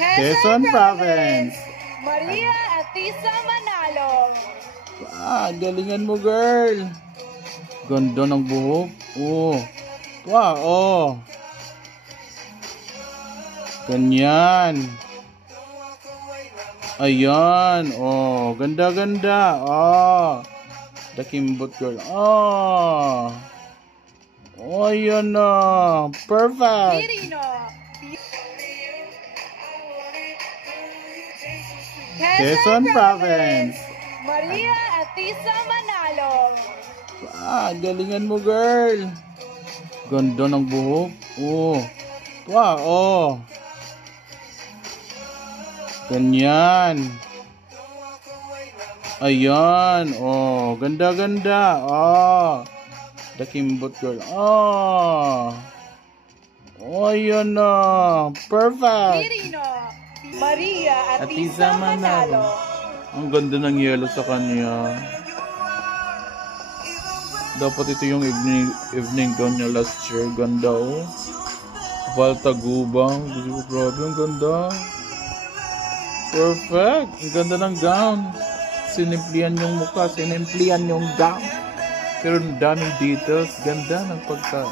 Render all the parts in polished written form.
Quezon Province. Maria Atisa Manalo. Galingan mo, girl. Ganda ng buhok. Oh. Wow, oh. Ganyan. Ayan. Oh, ganda-ganda. Oh. Dakimbot, girl. Oh. Oh, ayan na. Perfect. Quirino. Quezon Province. Maria Atisa Manalo. Galingan mo, girl. Ganda ng buhok. Oh. Wow, oh. Ganyan. Ayan. Oh, ganda-ganda. Oh. Dakimbot, girl. Oh. Oh, ayan na. Perfect. Quirino. Maria Atisa Atisa Manalo. Manalo. Ang ganda ng yellow sa kanya. Dapat ito yung evening gown niya last year. Ganda, oh. Valta Gubang. Grabe, ang ganda. Perfect. Ang ganda ng gown. Sinimplihan yung mukha. Sinimplihan yung gown. Pero daming details. Ganda ng pagka.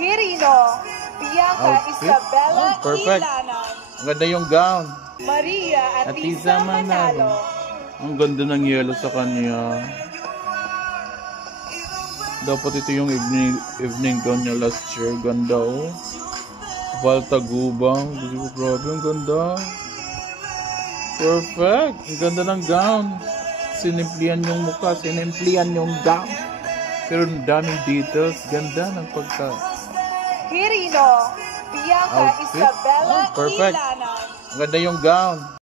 Quirino. Bianca Outfit. Isabella Perfect. Ilanan. Ang ganda yung gown. Maria Atisa Atisa Manalo. Manalo. Ang ganda ng yellow sa kanya. Dapat ito yung evening gown niya last year. Ganda, oh. Valta Gubang. Grabe, ang ganda. Perfect. Ang ganda ng gown. Sinimplihan yung mukha. Sinimplihan yung gown. Pero daming details. Ganda ng pagka. Quirino. Bianca Outfit. Isabella Perfect. Ilanan. Ang ganda yung gown.